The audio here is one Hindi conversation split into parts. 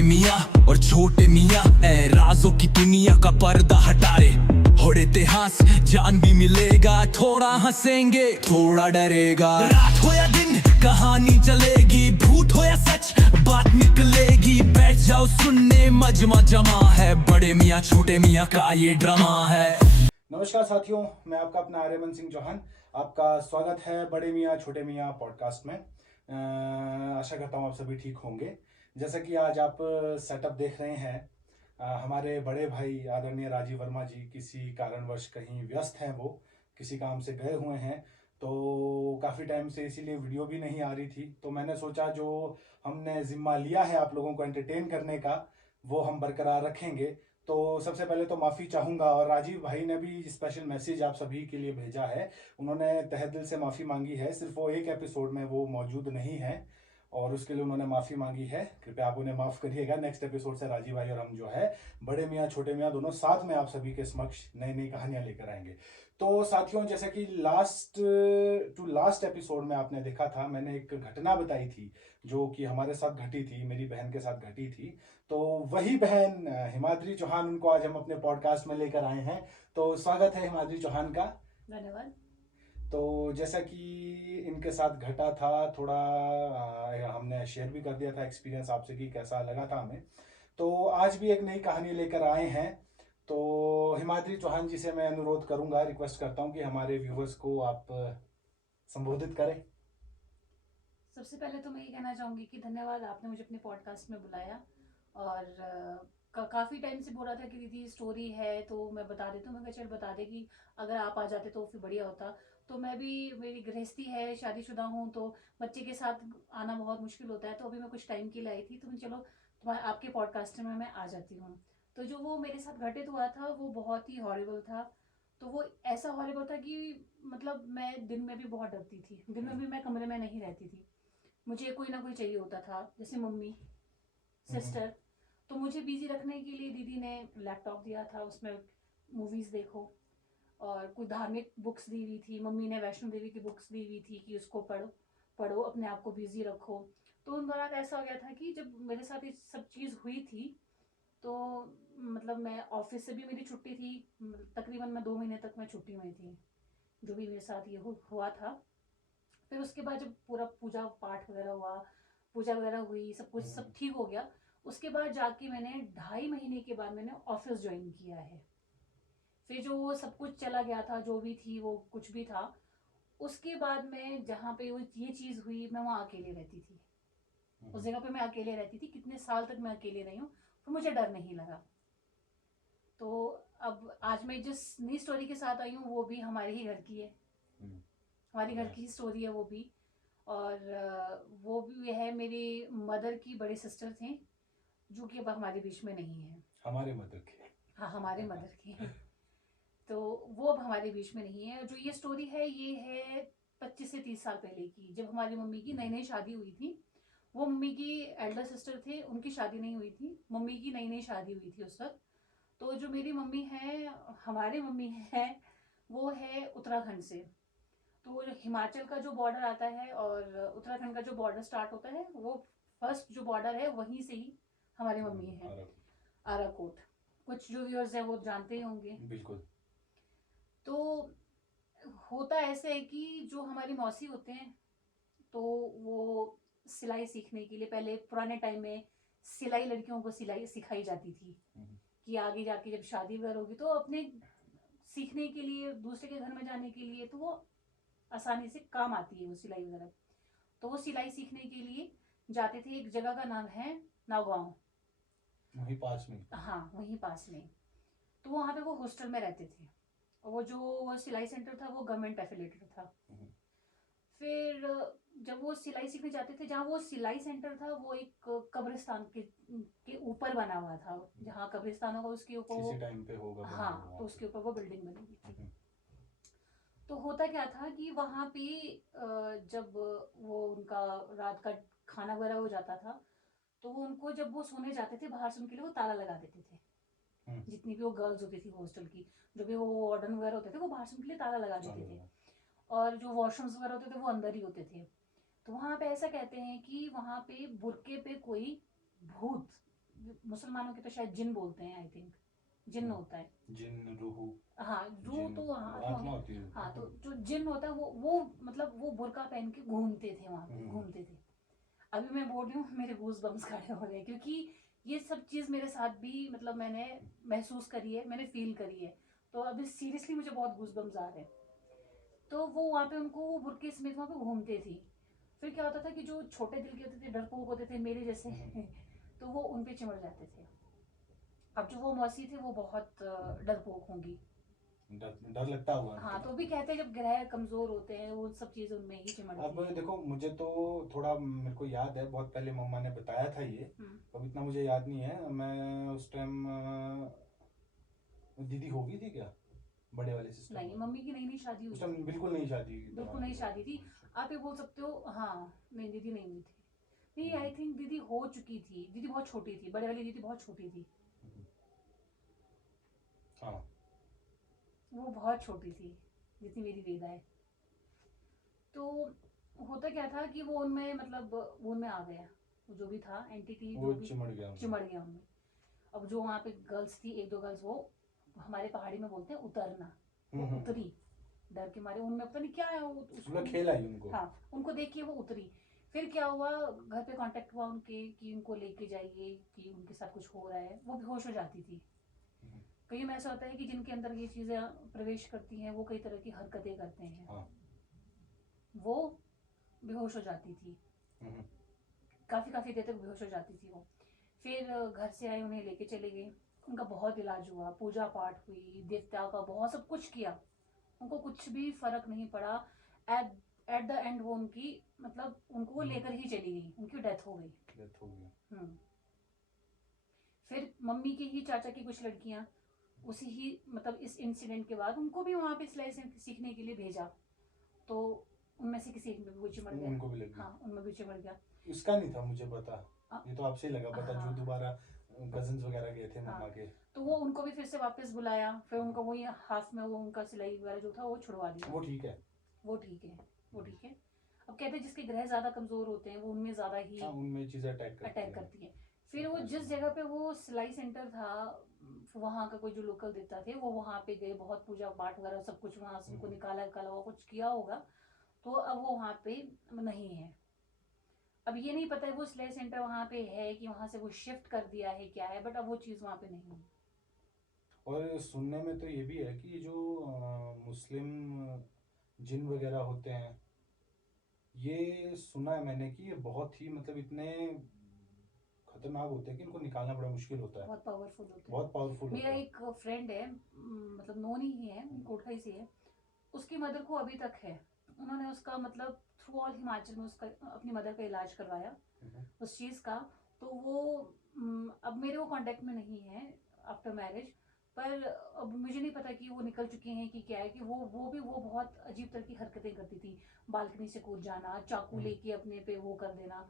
बड़े मियाँ और छोटे मियाँ ऐ राजों की दुनिया का पर्दा हटा रे। और इतिहास जान भी मिलेगा, थोड़ा हंसेंगे थोड़ा डरेगा। रात हो या दिन कहानी चलेगी, भूत हो या सच बात निकलेगी। बैठ जाओ सुनने, मजमा जमा है, बड़े मियाँ छोटे मियाँ का ये ड्रामा है। नमस्कार साथियों, मैं आपका अपना आर्यमन सिंह चौहान। आपका स्वागत है बड़े मियाँ छोटे मियाँ पॉडकास्ट में। आशा करता हूँ आप सभी ठीक होंगे। जैसा कि आज आप सेटअप देख रहे हैं, हमारे बड़े भाई आदरणीय राजीव वर्मा जी किसी कारणवश कहीं व्यस्त हैं, वो किसी काम से गए हुए हैं। तो काफ़ी टाइम से इसीलिए वीडियो भी नहीं आ रही थी। तो मैंने सोचा जो हमने जिम्मा लिया है आप लोगों को एंटरटेन करने का, वो हम बरकरार रखेंगे। तो सबसे पहले तो माफ़ी चाहूँगा, और राजीव भाई ने भी स्पेशल मैसेज आप सभी के लिए भेजा है। उन्होंने तहे दिल से माफ़ी मांगी है, सिर्फ वो एक एपिसोड में वो मौजूद नहीं है और उसके लिए उन्होंने माफ़ी मांगी है। कृपया आप उन्हें माफ़ करिएगा। नेक्स्ट एपिसोड से राजीव भाई और हम जो है बड़े मियाँ छोटे मियाँ दोनों साथ में आप सभी के समक्ष नई नई कहानियाँ लेकर आएंगे। तो साथियों, जैसे कि लास्ट एपिसोड में आपने देखा था, मैंने एक घटना बताई थी जो कि हमारे साथ घटी थी, मेरी बहन के साथ घटी थी। तो वही बहन हिमाद्री चौहान, उनको आज हम अपने पॉडकास्ट में लेकर आए हैं। तो स्वागत है हिमाद्री चौहान का। धन्यवाद। तो जैसा कि इनके साथ घटा था, थोड़ा हमने शेयर भी कर दिया था एक्सपीरियंस आपसे कि कैसा लगा था हमें। तो आज भी एक नई कहानी लेकर आए हैं। तो हिमाद्री चौहान जी से मैं अनुरोध करूंगा, रिक्वेस्ट करता हूं कि हमारे व्यूवर्स को आप संबोधित करें। सबसे पहले तो मैं ये कहना चाहूँगी कि धन्यवाद, आपने मुझे अपने पॉडकास्ट में बुलाया। और काफ़ी टाइम से बोल रहा था कि दीदी स्टोरी है तो मैं बता देती हूँ। मैं कहा चल बता दे कि अगर आप आ जाते तो फिर बढ़िया होता। तो मैं भी, मेरी गृहस्थी है, शादीशुदा हूँ, तो बच्चे के साथ आना बहुत मुश्किल होता है। तो अभी मैं कुछ टाइम के लिए आई थी, तो मैं चलो तुम्हारे आपके पॉडकास्ट में मैं आ जाती हूँ। तो जो वो मेरे साथ घटित हुआ था वो बहुत ही हॉरिबल था। तो वो ऐसा हॉरिबल था कि मतलब मैं दिन में भी बहुत डरती थी। दिन में भी मैं कमरे में नहीं रहती थी। मुझे कोई ना कोई चाहिए होता था, जैसे मम्मी, सिस्टर। तो मुझे बिजी रखने के लिए दीदी ने लैपटॉप दिया था, उसमें मूवीज़ देखो। और कुछ धार्मिक बुक्स दी हुई थी, मम्मी ने वैष्णो देवी की बुक्स दी हुई थी कि उसको पढ़ो पढ़ो, अपने आप को बिजी रखो। तो उन दौरान ऐसा हो गया था कि जब मेरे साथ ये सब चीज़ हुई थी, तो मतलब मैं ऑफिस से भी मेरी छुट्टी थी। तकरीबन मैं 2 महीने तक मैं छुट्टी में थी, जो भी मेरे साथ ये हुआ था। फिर उसके बाद जब पूरा पूजा पाठ वगैरह हुआ, पूजा वगैरह हुई, सब कुछ सब ठीक हो गया। उसके बाद जाके मैंने 2.5 महीने के बाद मैंने ऑफिस ज्वाइन किया है। फिर जो वो सब कुछ चला गया था, जो भी थी वो कुछ भी था, उसके बाद मैं जहाँ पे वो ये चीज़ हुई, मैं वहाँ अकेले रहती थी। उस जगह पे मैं अकेले रहती थी, कितने साल तक मैं अकेले रही हूँ। फिर मुझे डर नहीं लगा। तो अब आज मैं जिस नई स्टोरी के साथ आई हूँ वो भी हमारे ही घर की है, हमारे घर की स्टोरी है वो भी। और वो भी है मेरी मदर की बड़े सिस्टर थे, जो कि अब हमारे बीच में नहीं है। हमारे मदर के। हाँ, हमारे मदर के। तो वो अब हमारे बीच में नहीं है। जो ये स्टोरी है ये है 25 से 30 साल पहले की, जब हमारी मम्मी की नई नई शादी हुई थी। वो मम्मी की एल्डर सिस्टर थे, उनकी शादी नहीं हुई थी, मम्मी की नई नई शादी हुई थी उस वक्त। तो जो मेरी मम्मी है, हमारे मम्मी है, वो है उत्तराखंड से। तो जो हिमाचल का जो बॉर्डर आता है और उत्तराखंड का जो बॉर्डर स्टार्ट होता है, वो फर्स्ट जो बॉर्डर है वहीं से ही हमारी मम्मी है, आराकोट। कुछ जो व्यूअर्स हैं वो जानते ही होंगे। बिल्कुल। तो होता ऐसे है कि जो हमारी मौसी होते हैं, तो वो सिलाई सीखने के लिए, पहले पुराने टाइम में सिलाई लड़कियों को सिलाई सिखाई जाती थी कि आगे जाके जब शादी वगैरह होगी तो अपने सीखने के लिए, दूसरे के घर में जाने के लिए, तो वो आसानी से काम आती है वो सिलाई वगैरह। तो वो सिलाई सीखने के लिए जाते थे। एक जगह का नाम है नागांव, वहीं पास में। हाँ वहीं पास में। तो वहाँ पे वो हॉस्टल में रहते थे। और वो जो सिलाई सेंटर था वो गवर्नमेंट एफिलेटेड था। फिर जब वो सिलाई सीखने जाते थे, जहाँ वो सिलाई सेंटर था वो एक कब्रिस्तान के ऊपर बना हुआ था। जहाँ कब्रिस्तान होगा उसके ऊपर वो, किसी टाइम पे होगा बना हाँ, हुआ तो वहाँ उसके ऊपर वो बिल्डिंग बनी हुई थी। पे। तो होता क्या था कि वहाँ पे जब वो उनका रात का खाना वगैरह हो जाता था, तो वो उनको, जब वो सोने जाते थे बाहर से, उनके लिए वो ताला लगा देते थे। जितनी भी वो गर्ल्स होती थी हॉस्टल की, जो भी वो वार्डन वगैरह होते थे, वो बाहर से उनके लिए ताला लगा देते थे। और जो वॉशरूम्स वगैरह होते थे वो अंदर ही होते थे। तो वहाँ पे ऐसा कहते हैं कि वहाँ पे बुरके पे कोई भूत मुसलमानों के तो शायद जिन बोलते हैं, आई थिंक जिन होता है। जिन, रूह, हाँ रूह जिन, तो हाँ आत्मा आत्मा होती होती है। है। हाँ तो जो जिन होता है वो मतलब वो बुर्का पहन के घूमते थे वहां पे, घूमते थे। अभी मैं बोल रही हूँ मेरे गूज बम्स खड़े हो रहे हैं, क्योंकि ये सब चीज मेरे साथ भी मतलब मैंने महसूस करी है, मैंने फील करी है। तो अभी सीरियसली मुझे बहुत गूज बम्स आ रहे हैं। तो वो वहाँ पे उनको वो बुर्के समेत वहाँ पे घूमते थी। फिर क्या होता था कि जो छोटे दिल के होते थे, डरपोक होते थे मेरे जैसे तो वो उन पे चिमड़ जाते थे। अब जो वो मौसी थे वो बहुत डरपोक होंगी। डर लगता हुआ हाँ उनको। तो भी कहते हैं जब ग्रह कमजोर होते हैं वो सब चीजें उनमें ही चिमड़ती अब हैं। देखो, मुझे तो थोड़ा मेरे को याद है, बहुत पहले मम्मा ने बताया था ये। अब इतना मुझे याद नहीं है। मैं उस टाइम दीदी हो गई थी क्या, बड़े वाले सिस्टर नहीं, वाले? मम्मी की नई नई शादी हुई उस टाइम थी। बिल्कुल नहीं शादी हुई बिल्कुल नई शादी थी। आप ये बोल सकते हो। हाँ नहीं, दीदी नहीं हुई थी। नहीं, आई थिंक दीदी हो चुकी थी। दीदी बहुत छोटी थी, बड़े वाली दीदी बहुत छोटी थी। हाँ। वो बहुत छोटी थी जितनी मेरी वेदा है। तो होता क्या था कि वो उनमें मतलब वो उनमें आ गया, वो जो भी था एंटिटी, वो जो भी चिमड़ गया उनमें। चिमड़ गया उनमें। अब जो वहाँ पे गर्ल्स थी, एक दो गर्ल्स, वो हमारे पहाड़ी में बोलते हैं उतरना, वो उतरी डर के मारे। उनमें पता नहीं क्या है वो पूरा खेल आई उनको। हाँ उनको देख के वो उतरी। फिर क्या हुआ, घर पे कांटेक्ट हुआ उनके कि उनको लेके जाइए, कि उनके साथ कुछ हो रहा है। वो बेहोश हो जाती थी। कई में ऐसा होता है कि जिनके अंदर ये चीजें प्रवेश करती हैं वो कई तरह की हरकतें करते हैं। हाँ। वो बेहोश हो जाती थी, काफी काफी देर तक बेहोश हो जाती थी वो। फिर घर से आए, उन्हें लेके चले गए। उनका बहुत इलाज हुआ, पूजा पाठ हुई, देवता का बहुत सब कुछ किया, उनको कुछ भी फर्क नहीं पड़ा। एट एट द एंड वो उनकी मतलब उनको वो लेकर ही चली गई, उनकी डेथ हो गई। डेथ हो गई। फिर मम्मी की ही चाचा की कुछ लड़कियां उसी ही मतलब इस इंसिडेंट के बाद उनको भी वहां पे सिलाई सीखने के लिए भेजा। तो उनमें से किसी एक में भी वो चिमड़ गया। उनको भी लग गई। हाँ उनमें भी चिमड़ गया। इसका नहीं था मुझे पता। ये तो आपसे ही लगा पता। हाँ। जो दोबारा कजिन्स वगैरह गए थे हाँ मम्मा के। तो वो उनको भी फिर से वापस बुलाया। फिर उनको वही हाफ में वो उनका सिलाई वगैरह जो था वो छुड़वा दिया। वो ठीक है। वो ठीक है, वो ठीक है। अब कहते हैं जिसके ग्रह ज्यादा कमजोर होते हैं वो उनमें ज्यादा ही हाँ, उनमें चीजें अटैक करती है। फिर वो जिस जगह पे वो सिलाई सेंटर था, वहाँ का कोई जो लोकल देवता थे वो वहाँ पे गए, बहुत पूजा पाठ वगैरह सब कुछ वहाँ से उनको निकाला वो कुछ किया होगा। तो अब वो वहाँ पे नहीं है। अब ये नहीं पता है वो सिलाई सेंटर वहाँ पे है कि वहाँ से वो शिफ्ट कर दिया है, क्या है, बट अब वो चीज़ वहाँ पे नहीं है। और सुनने में तो ये भी है कि जो मुस्लिम जिन वगैरह होते हैं, ये सुना है मैंने कि ये बहुत ही मतलब इतने खतरनाक होते हैं कि इनको निकालना बड़ा मुश्किल होता है। बहुत पावरफुल होते हैं। बहुत पावरफुल मेरा होता है। एक फ्रेंड है, मतलब नोन ही है, कोटखाई से है। उसकी मदर को अभी तक है। उन्होंने उसका मतलब थ्रू ऑल हिमाचल में उसका अपनी मदर का इलाज करवाया उस चीज़ का। तो वो अब मेरे वो कांटेक्ट में नहीं है आफ्टर मैरिज। पर अब मुझे नहीं पता कि वो निकल चुके हैं कि क्या है, कि वो बहुत अजीब तरह की हरकतें करती थी। बालकनी से कूद जाना, चाकू लेके अपने पे वो कर देना।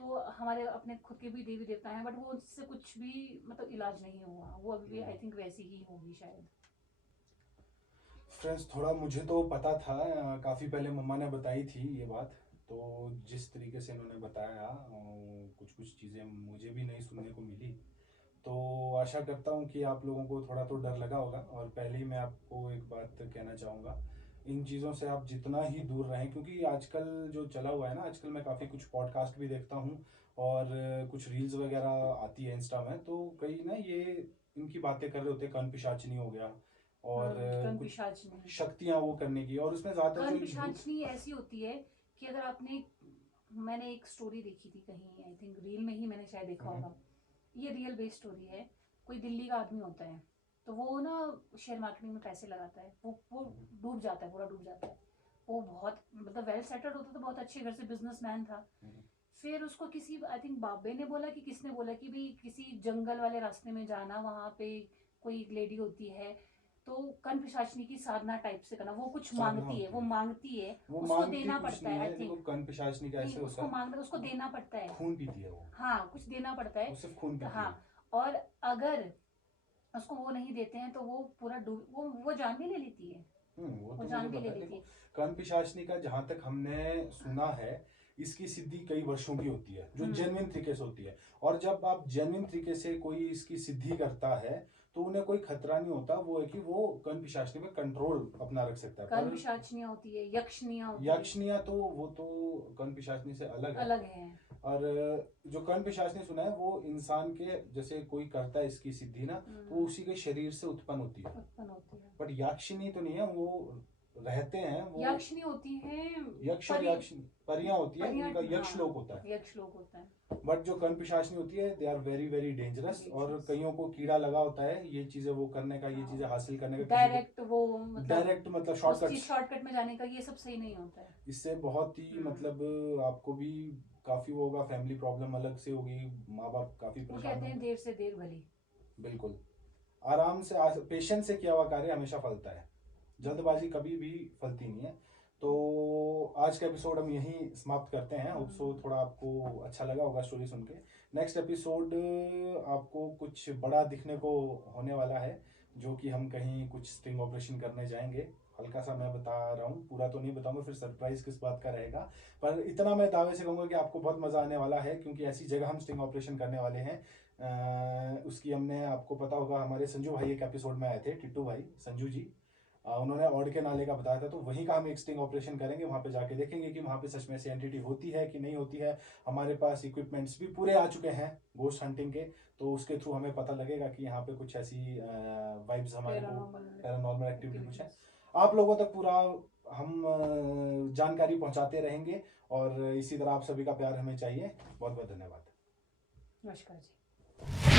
तो हमारे अपने खुद के भी देवी देवता हैं, बट वो उससे कुछ भी मतलब इलाज नहीं हुआ। वो अभी भी आई थिंक वैसी ही होगी शायद। फ्रेंड्स, थोड़ा मुझे तो पता था, काफ़ी पहले मम्मा ने बताई थी ये बात। तो जिस तरीके से इन्होंने बताया, कुछ कुछ चीज़ें मुझे भी नहीं सुनने को मिली। तो आशा करता हूँ कि आप लोगों को थोड़ा तो डर लगा होगा। और पहले ही मैं आपको एक बात कहना चाहूँगा, इन चीज़ों से आप जितना ही दूर रहें, क्योंकि आजकल जो चला हुआ है ना, आजकल मैं काफ़ी कुछ पॉडकास्ट भी देखता हूँ और कुछ रील्स वगैरह आती है इंस्टा में, तो कई ना ये इनकी बातें कर रहे होते हैं, कण पिशाचनी हो गया और कण कुछ पिशाचनी। शक्तियाँ वो करने की, और उसमें ज़्यादातर कण जो पिशाचनी ऐसी होती है कि अगर आपने, मैंने एक स्टोरी देखी थी कहीं, आई थिंक रील में ही मैंने शायद देखा होगा। ये रियल बेस्ड स्टोरी है। कोई दिल्ली का आदमी होता है, तो वो ना शेयर मार्केटिंग में पैसे लगाता है। वो डूब जाता है, पूरा डूब जाता है। वो बहुत मतलब वेल सेटल्ड होता था, बहुत अच्छे घर से बिजनेसमैन था। फिर उसको किसी आई थिंक बाबे ने बोला कि किसने बोला कि भाई किसी जंगल वाले रास्ते में जाना, वहां पे कोई एक लेडी होती है, तो कण पिशाचनी की साधना टाइप से करना। वो कुछ मांगती है, वो मांगती है, वो उसको मांगती देना कुछ पड़ता नहीं है। है। आई देखो, थिंक कण पिशाचनी का ऐसे होता उसको है, मांगना, उसको देना पड़ता है। खून पीती है वो। हाँ कुछ देना पड़ता है। वो सिर्फ खून पीती हाँ है। और अगर उसको वो नहीं देते हैं तो वो पूरा डूब, वो जान भी ले लेती है। वो वो तो जान मुझे भी ले पता है। लेती देखो, है। कण पिशाचनी का जहां तक हमने सुना है इसकी सिद्धि कई वर्षों की होती है, जो हम्म। जेन्युइन तरीके से होती है। और जब आप जेन्युइन तरीके से कोई इसकी सिद्धि करता है तो उन्हें कोई खतरा नहीं होता। वो है कि वो कर्ण पिशाचनी पे कंट्रोल अपना रख सकता है। कर्ण पर पिशाचनियाँ होती है, यक्षनियाँ होती है, यक्षनिया तो वो तो कर्ण पिशाचनी से अलग है। अलग है। और जो कर्ण पिशाचनी सुना है वो इंसान के जैसे कोई करता है इसकी सिद्धि ना, तो वो उसी के शरीर से उत्पन्न होती है। उत्पन्न होती है। बट यक्षिनी तो नहीं है, वो रहते हैं, वो यक्षनी होती है, यक्ष और यक्षिनी परियां होती है, परियां, उनका यक्ष हाँ, लोक होता है। यक्ष लोग होता है। बट जो कर्ण पिशाचनी होती है they are very very dangerous. और Dangerous। कईयों को कीड़ा लगा होता है ये चीजें वो करने का, ये चीजें हासिल करने का, डायरेक्ट वो मतलब डायरेक्ट मतलब शॉर्टकट में जाने का, ये सब सही नहीं होता है। इससे बहुत ही मतलब आपको भी काफी वो होगा, फैमिली प्रॉब्लम अलग से होगी, माँ बाप काफी वो परेशान कहते हैं होंगे। देर से देर भली। बिल्कुल, आराम से पेशेंस से किया हुआ कार्य हमेशा फलता है, जल्दबाजी कभी भी फलती नहीं है। तो आज का एपिसोड हम यहीं समाप्त करते हैं। होप सो थोड़ा आपको अच्छा लगा होगा स्टोरी सुन के। नेक्स्ट एपिसोड आपको कुछ बड़ा दिखने को होने वाला है, जो कि हम कहीं कुछ स्टिंग ऑपरेशन करने जाएंगे। हल्का सा मैं बता रहा हूँ, पूरा तो नहीं बताऊंगा, फिर सरप्राइज किस बात का रहेगा। पर इतना मैं दावे से कहूँगा कि आपको बहुत मजा आने वाला है, क्योंकि ऐसी जगह हम स्टिंग ऑपरेशन करने वाले हैं। उसकी हमने, आपको पता होगा, हमारे संजू भाई एक एपिसोड में आए थे, टिट्टू भाई, संजू जी, उन्होंने ऑड के नाले का बताया था। तो वहीं का हम एक स्टिंग ऑपरेशन करेंगे, वहां पे जाके देखेंगे कि वहां पे सच में से एंटिटी होती है कि नहीं होती है। हमारे पास इक्विपमेंट्स भी पूरे आ चुके हैं गोस्ट हंटिंग के, तो उसके थ्रू हमें पता लगेगा कि यहाँ पे कुछ ऐसी वाइब्स हमारे को, पैरानॉर्मल एक्टिविटी कुछ है। आप लोगों तक पूरा हम जानकारी पहुंचाते रहेंगे, और इसी तरह आप सभी का प्यार हमें चाहिए। बहुत बहुत धन्यवाद। नमस्कार जी।